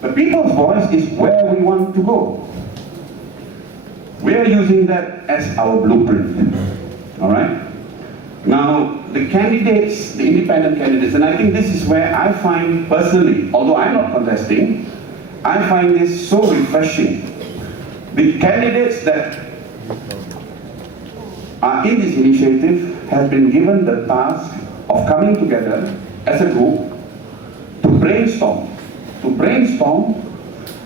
The people's voice is where we want to go. We are using that as our blueprint. All right? Now, the candidates, the independent candidates, and I think this is where I find personally, although I'm not contesting, I find this so refreshing. The candidates that are in this initiative have been given the task of coming together as a group to brainstorm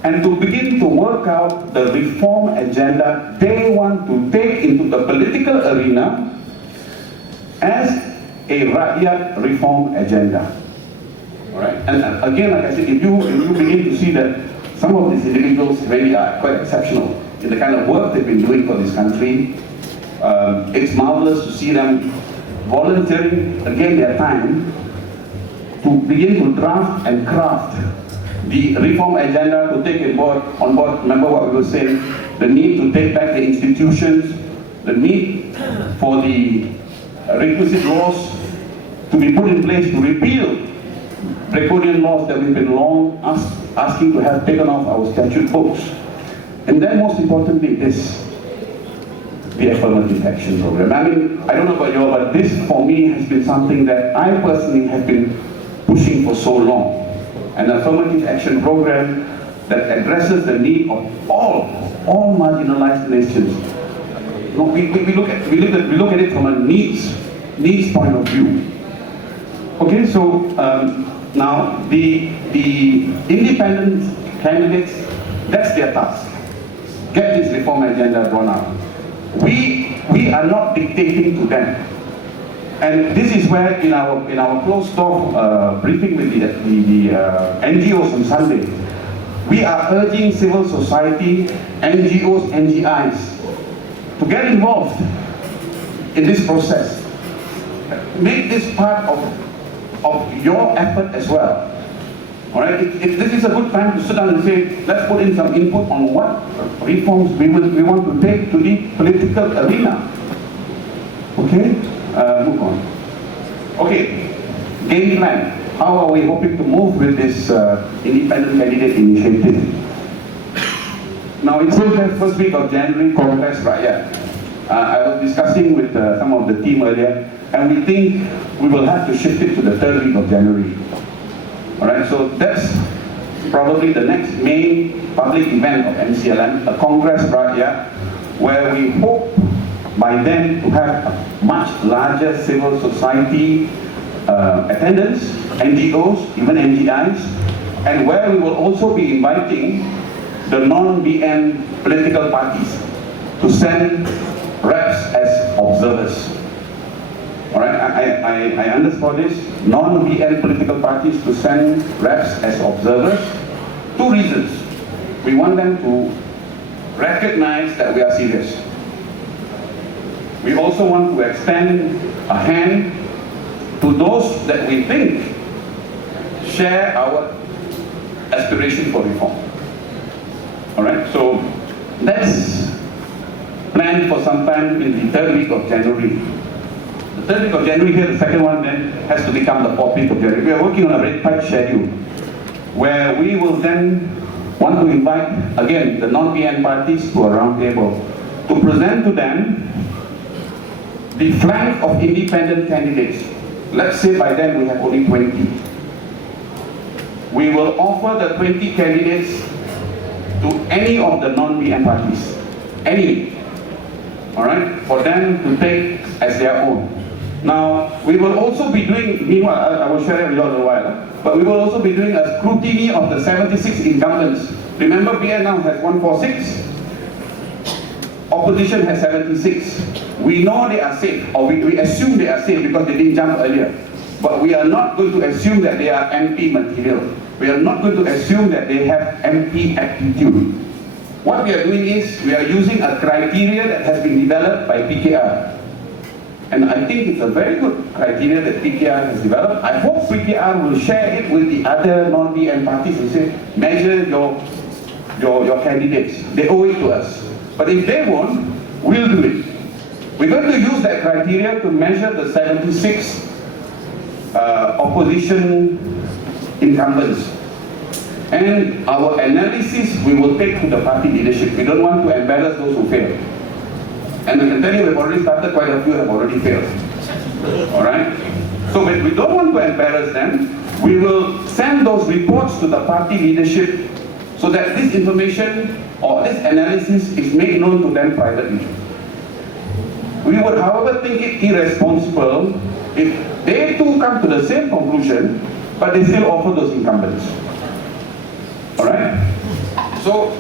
and to begin to work out the reform agenda they want to take into the political arena as a rakyat reform agenda. All right? And again, like I said, if you begin to see that some of these individuals really are quite exceptional in the kind of work they've been doing for this country, it's marvelous to see them volunteering again their time to begin to draft and craft the reform agenda, to take it on board. Remember what we were saying, the need to take back the institutions, the need for the requisite laws to be put in place to repeal draconian laws that we've been long asking to have taken off our statute books. And then most importantly, the affirmative action program. I mean, I don't know about you all, but this for me has been something that I personally have been pushing for so long. An affirmative action program that addresses the need of all marginalized nations. No, we look at it from a needs point of view. Okay, so now the independent candidates, that's their task. Get this reform agenda drawn out. We are not dictating to them. And this is where in our closed-door briefing with the NGOs on Sunday, we are urging civil society, NGOs, NGIs to get involved in this process. Make this part of your effort as well. All right? This is a good time to sit down and say, let's put in some input on what reforms we want to take to the political arena. Okay? Move on. Okay, game plan. How are we hoping to move with this independent candidate initiative? Now, it says that first week of January, Congress Rakyat. I was discussing with some of the team earlier, and we think we will have to shift it to the third week of January. All right, so that's probably the next main public event of MCLM, a Congress Rakyat, where we hope by then to have a much larger civil society attendance, NGOs, even NGIs, and where we will also be inviting the non-BN political parties to send reps as observers. All right, I underscore this, non-BN political parties to send reps as observers. Two reasons. We want them to recognize that we are serious. We also want to extend a hand to those that we think share our aspiration for reform. All right, so let's plan for some time in the third week of January. The third week of January here, the second one then has to become the 4th week of January. We are working on a red pipe schedule where we will then want to invite, again, the non-BN parties to a round table to present to them the flank of independent candidates. Let's say by then we have only 20. We will offer the 20 candidates to any of the non-BN parties. Any. All right? For them to take as their own. Now, we will also be doing, meanwhile, I will share it with you all in a while, but we will also be doing a scrutiny of the 76 incumbents. Remember, BN now has 146. Opposition has 76. We know they are safe, or we assume they are safe because they didn't jump earlier. But we are not going to assume that they are MP material. We are not going to assume that they have MP aptitude. What we are doing is, we are using a criteria that has been developed by PKR. And I think it's a very good criteria that PKR has developed. I hope PKR will share it with the other non-BN parties and say, measure your candidates. They owe it to us. But if they won't, we'll do it. We're going to use that criteria to measure the 76 opposition incumbents. And our analysis we will take to the party leadership. We don't want to embarrass those who fail. And I can tell you we've already started, quite a few have already failed. Alright? So we don't want to embarrass them. We will send those reports to the party leadership so that this information or this analysis is made known to them privately. We would, however, think it irresponsible if they too come to the same conclusion, but they still offer those incumbents. Alright? So,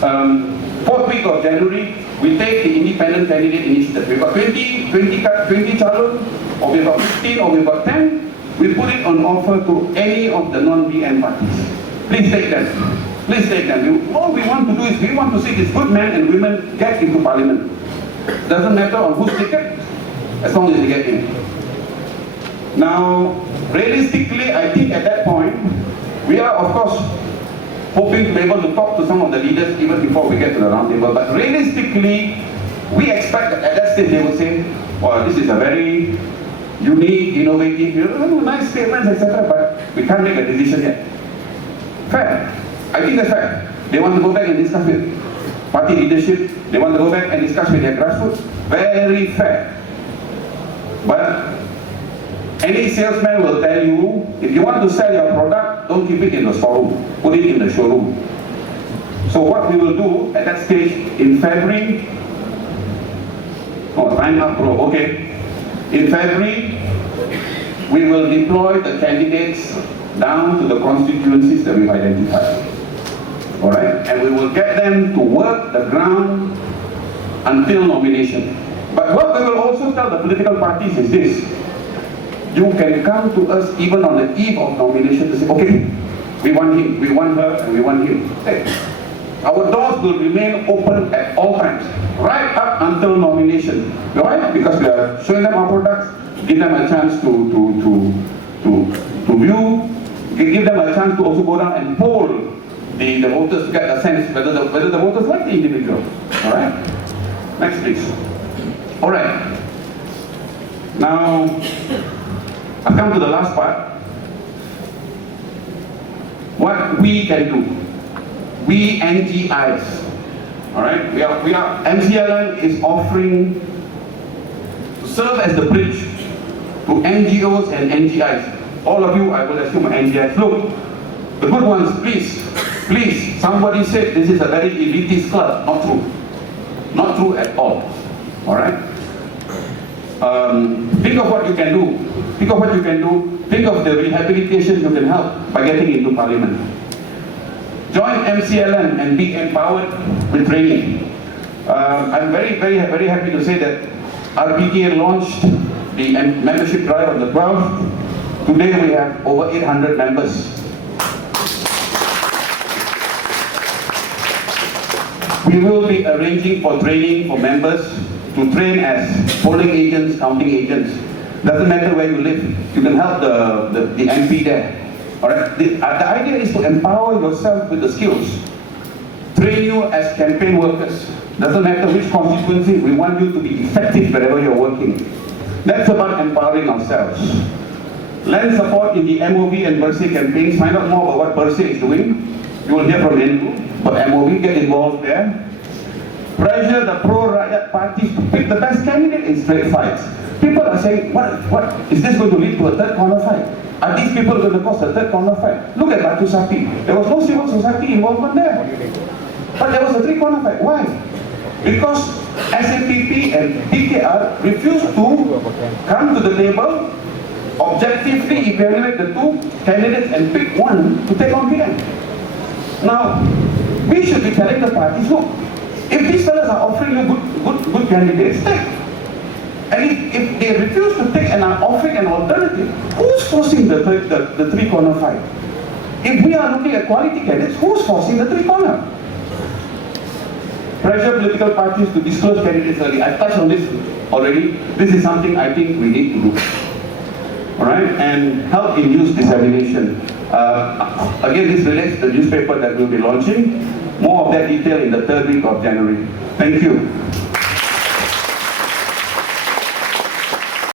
4th week of January, we take the independent candidate initiative. We've got 20 chalon, or we've got 15, or we've got 10. We put it on offer to any of the non-BN parties. Please take them. Please take them. All we want to do is we want to see these good men and women get into parliament. Doesn't matter on whose ticket, as long as they get in. Now, realistically, I think at that point, we are of course hoping to be able to talk to some of the leaders even before we get to the round table. But realistically, we expect that at that stage they will say, well, this is a very unique, innovative, nice statements, etc. But we can't make a decision yet. Fair. I think that's fair. They want to go back and discuss with party leadership. They want to go back and discuss with their grassroots. Very fair. But any salesman will tell you, if you want to sell your product, don't keep it in the storeroom. Put it in the showroom. So what we will do at that stage in February, time up bro, okay. In February, we will deploy the candidates down to the constituencies that we've identified. Alright? And we will get them to work the ground until nomination. But what we will also tell the political parties is this: you can come to us even on the eve of nomination to say, okay, we want him, we want her, and we want him. Hey, our doors will remain open at all times, right up until nomination. Why? Because we are showing them our products, give them a chance to view, give them a chance to also go down and poll the voters to get a sense whether the voters like the individual. Alright? Next please. Alright. Now, I've come to the last part. What we can do. We NGIs. Alright? We are MCLM is offering to serve as the bridge to NGOs and NGIs. All of you, I will assume, are NGIs. Look, the good ones, please, somebody said this is a very elitist club. Not true. Not true at all. Alright? Think of what you can do. Think of what you can do. Think of the rehabilitation you can help by getting into parliament. Join MCLM and be empowered with training. I'm very happy to say that RPK launched the membership drive on the 12th. Today we have over 800 members. We will be arranging for training for members to train as polling agents, counting agents. Doesn't matter where you live, you can help the MP there. Alright? The idea is to empower yourself with the skills. Train you as campaign workers. Doesn't matter which constituency, we want you to be effective wherever you're working. That's about empowering ourselves. Lend support in the MOV and Bersih campaigns. Find out more about what Bersih is doing. You will hear from Andrew. But MOV, get involved there. Pressure the pro-Rakyat parties to pick the best candidate in straight fights. People are saying, what is this going to lead to a third corner fight? Are these people going to cause a third corner fight? Look at Batu Sapi. There was no civil society involvement there. But there was a three-corner fight. Why? Because SAPP and PKR refused to come to the table, objectively evaluate the two candidates and pick one to take on PM. Now, we should be telling the parties, look, if these fellas are offering you good candidates, take. And if they refuse to take and are offering an alternative, who's forcing the three-corner fight? If we are looking at quality candidates, who's forcing the three-corner? Pressure political parties to disclose candidates early. I've touched on this already. This is something I think we need to do. Alright? And help in news dissemination. Again, this relates to the newspaper that we'll be launching. More of that detail in the 3rd week of January. Thank you.